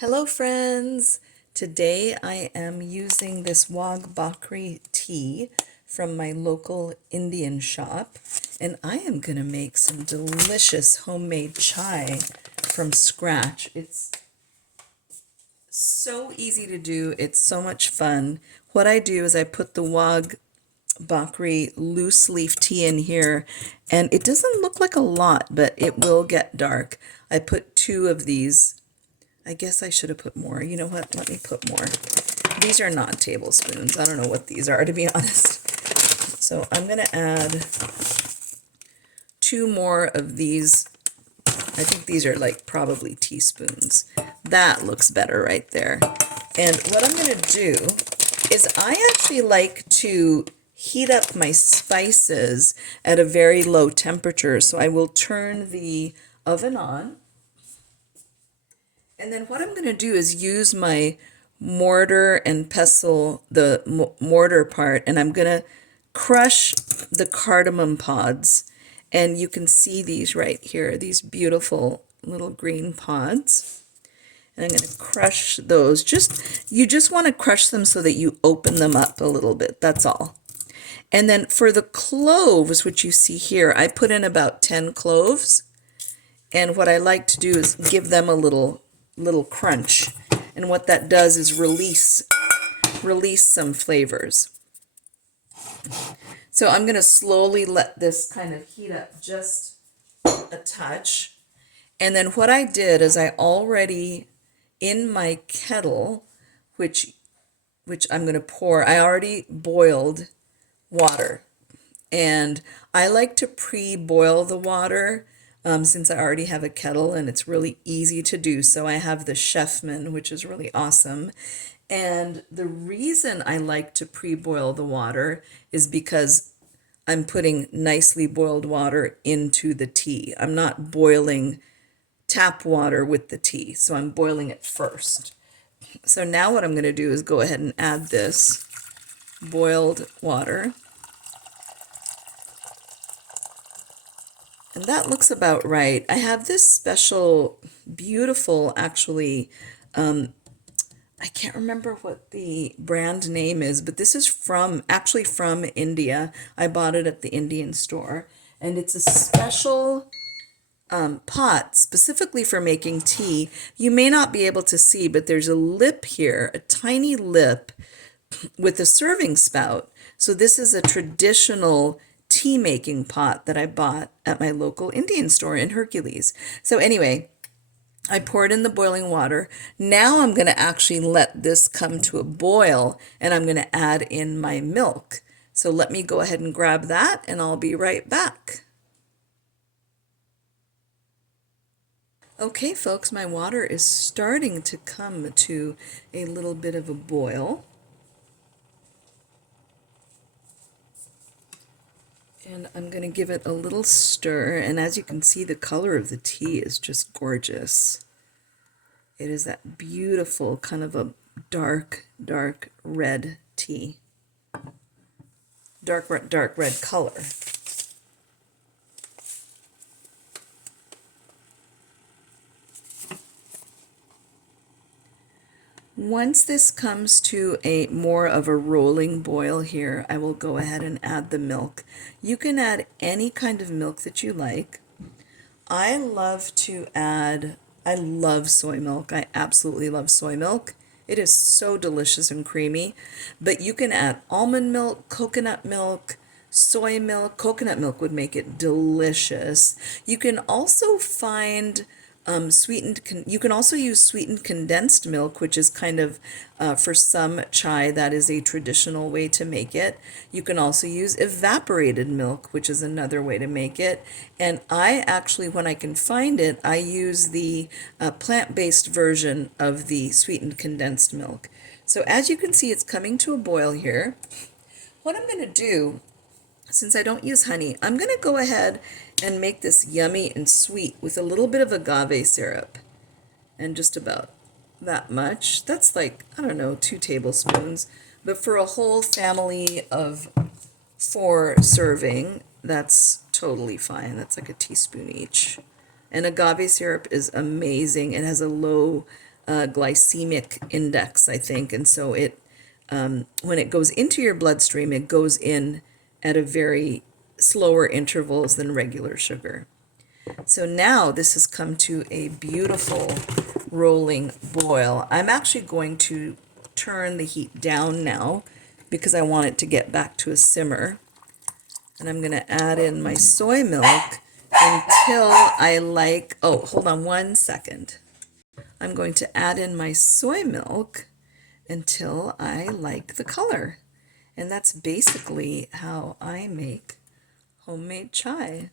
Hello friends! Today I am using this Wagh Bakri tea from my local Indian shop, and I am going to make some delicious homemade chai from scratch. It's so easy to do. It's so much fun. What I do is I put the Wagh Bakri loose leaf tea in here, and it doesn't look like a lot, but it will get dark. I put 2 of these. I guess I should have put more. You know what? Let me put more. These are not tablespoons. I don't know what these are, to be honest. So I'm going to add 2 more of these. I think these are like probably teaspoons. That looks better right there. And what I'm going to do is I actually like to heat up my spices at a very low temperature. So I will turn the oven on. And then what I'm going to do is use my mortar and pestle, the mortar part, and I'm going to crush the cardamom pods. And you can see these right here, these beautiful little green pods. And I'm going to crush those. You just want to crush them so that you open them up a little bit. That's all. And then for the cloves, which you see here, I put in about 10 cloves. And what I like to do is give them a little crunch, and what that does is release some flavors. So I'm going to slowly let this kind of heat up just a touch, and then what I did is I already in my kettle, which I'm going to pour, I already boiled water, and I like to pre-boil the water. Since I already have a kettle and it's really easy to do so. I have the Chefman, which is really awesome. And the reason I like to pre-boil the water is because I'm putting nicely boiled water into the tea. I'm not boiling tap water with the tea, so I'm boiling it first. So now what I'm going to do is go ahead and add this boiled water. And that looks about right. I have this special, beautiful, actually, I can't remember what the brand name is, but this is actually from India. I bought it at the Indian store. And it's a special pot specifically for making tea. You may not be able to see, but there's a lip here, a tiny lip with a serving spout. So this is a traditional tea making pot that I bought at my local Indian store in Hercules. So anyway, I poured in the boiling water. Now I'm going to actually let this come to a boil, and I'm going to add in my milk. So let me go ahead and grab that, and I'll be right back. Okay, folks, my water is starting to come to a little bit of a boil. And I'm going to give it a little stir, and as you can see, the color of the tea is just gorgeous. It is that beautiful kind of a dark red tea. Dark red color. Once this comes to a more of a rolling boil here, I will go ahead and add the milk. You can add any kind of milk that you like. I love soy milk. I absolutely love soy milk. It is so delicious and creamy. But you can add almond milk, coconut milk, soy milk. Coconut milk would make it delicious. You can also find you can also use sweetened condensed milk, which is kind of, for some chai, that is a traditional way to make it. You can also use evaporated milk, which is another way to make it. And I actually, when I can find it, I use the plant-based version of the sweetened condensed milk. So as you can see, it's coming to a boil here. What I'm going to do, since I don't use honey, I'm going to go ahead and make this yummy and sweet with a little bit of agave syrup. And just about that much. That's like, I don't know, 2 tablespoons. But for a whole family of 4 serving, that's totally fine. That's like a teaspoon each. And agave syrup is amazing. It has a low glycemic index, I think. And so it, when it goes into your bloodstream, it goes in at a very slower intervals than regular sugar. So now this has come to a beautiful rolling boil. I'm actually going to turn the heat down now because I want it to get back to a simmer. And I'm going to add in my soy milk until I like, oh, hold on 1 second. I'm going to add in my soy milk until I like the color. And that's basically how I make homemade chai.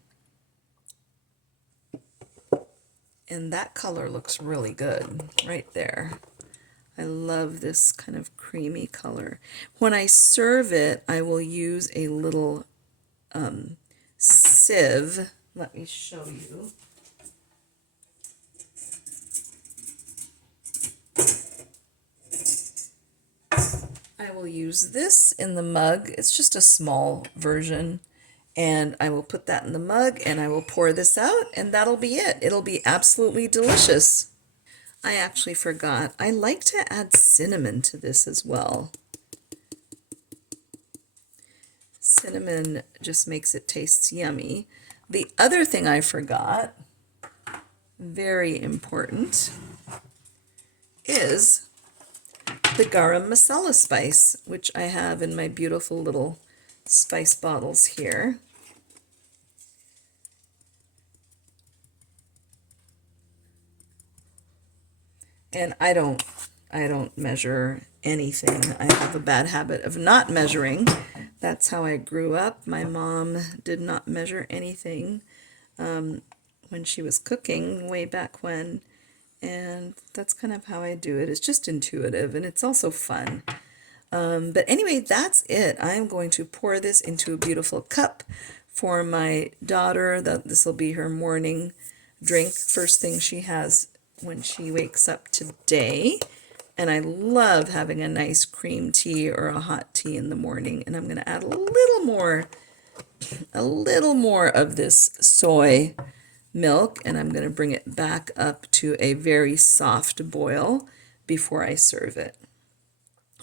And that color looks really good right there. I love this kind of creamy color. When I serve it, I will use a little sieve. Let me show you. I will use this in the mug. It's just a small version. And I will put that in the mug and I will pour this out and that'll be it. It'll be absolutely delicious. I actually forgot. I like to add cinnamon to this as well. Cinnamon just makes it taste yummy. The other thing I forgot, very important, is the Garam Masala spice, which I have in my beautiful little spice bottles here. And I don't measure anything. I have a bad habit of not measuring. That's how I grew up. My mom did not measure anything when she was cooking way back when. And that's kind of how I do it. It's just intuitive and it's also fun. But anyway, that's it. I'm going to pour this into a beautiful cup for my daughter. This will be her morning drink, first thing she has when she wakes up today. And I love having a nice cream tea or a hot tea in the morning. And I'm going to add a little more of this soy milk, and I'm going to bring it back up to a very soft boil before I serve it.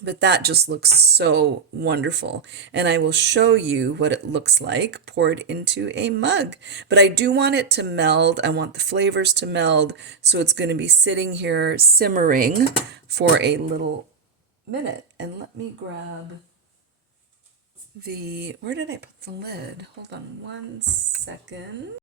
But that just looks so wonderful. And I will show you what it looks like poured into a mug. But I do want it to meld. I want the flavors to meld. So it's going to be sitting here simmering for a little minute. And let me grab where did I put the lid? Hold on 1 second.